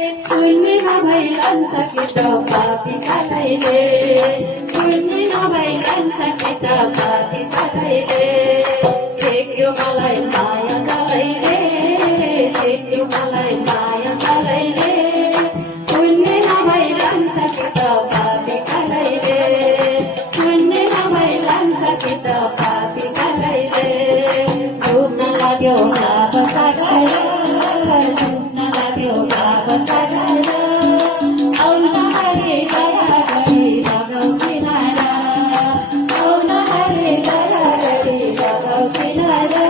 सुन्ने नभई लान्छ कि त पापी खालैले सुन्ने नभई लान्छ कि त पापी खालैले छेक्यो मलाई माया जालैले छेक्यो मलाई माया जालैले सुन्ने नभई लान्छ कि त पापी खालैले सुन्ने नभई लान्छ कि त पापी खालैले डुब्न लाग्यो लाभ सागाएर डुब्न लाग्यो लाभ सागाएर आउन हरे दया गरी लगाऊ किनारा आउन हरे दया गरी लगाऊ किनारा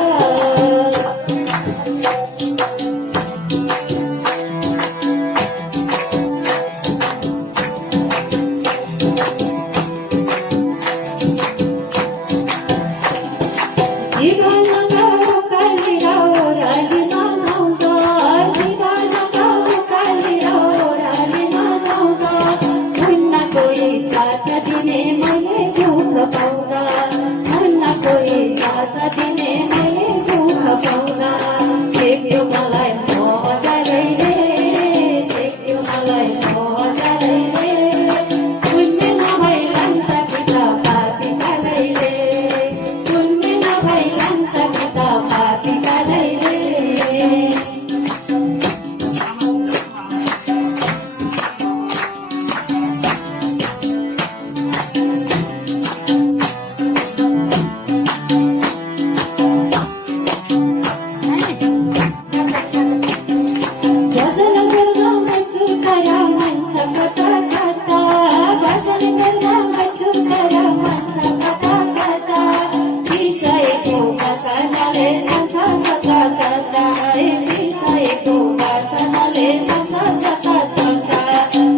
छेक्यो मलाई मजाले छेक्यो मलाई मजाले सुन्ने नभई लान्छ कि त पापी खालैले सुन्ने नभई लान्छ कि त पापी खालैले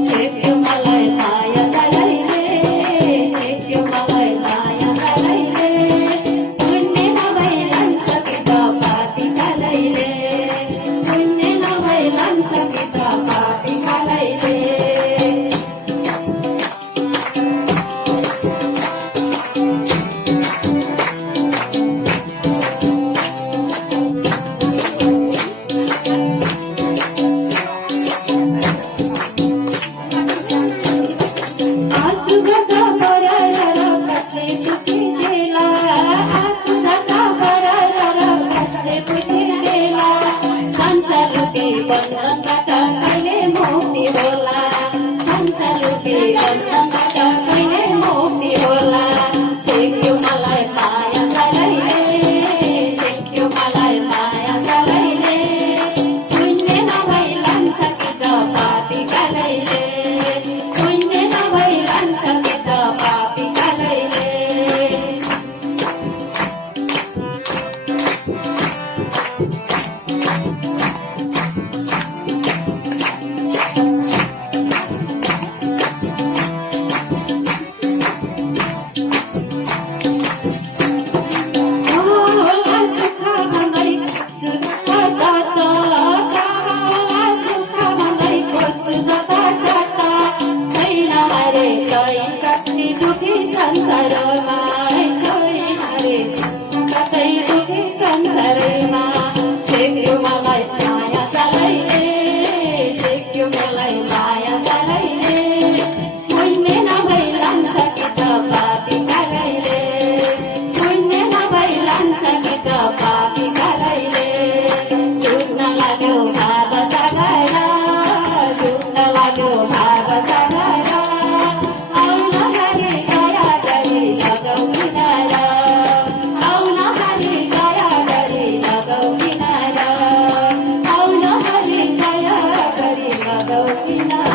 छेक्यो मलाई माया जालैले छेक्यो मलाई माया जालैले सुन्ने नभई लान्छ कि त पापी खालैले सुन्ने नभई लान्छ कि त पापी खालैले बन्धनबाट कहिले मुक्ति होला संसाररूपी बन्धनबाट कहिले मुक्ति होला छेक्यो मलाई माया जालैले छेक्यो मलाई माया जालैले सुन्ने नभई लान्छ कि त पापी खालैले सुन्ने नभई लान्छ कि त पापी खालैले संसारमा छैन रे कतै दुखी संसारमा छेक्यो मलाई माया जालैले छेक्यो मलाई माया जालैले सुन्ने नभई लान्छ कि त पापी खालैले सुन्ने नभई लान्छ कि त पापी खालैले डुब्न लाग्यो भाव सागाएर डुब्न लाग्यो भाव सागाएर आउन हरे दया गरी लगाऊ किनारा आउन हरे दया गरी लगाऊ किनारा आउन हरे दया गरी लगाऊ किनारा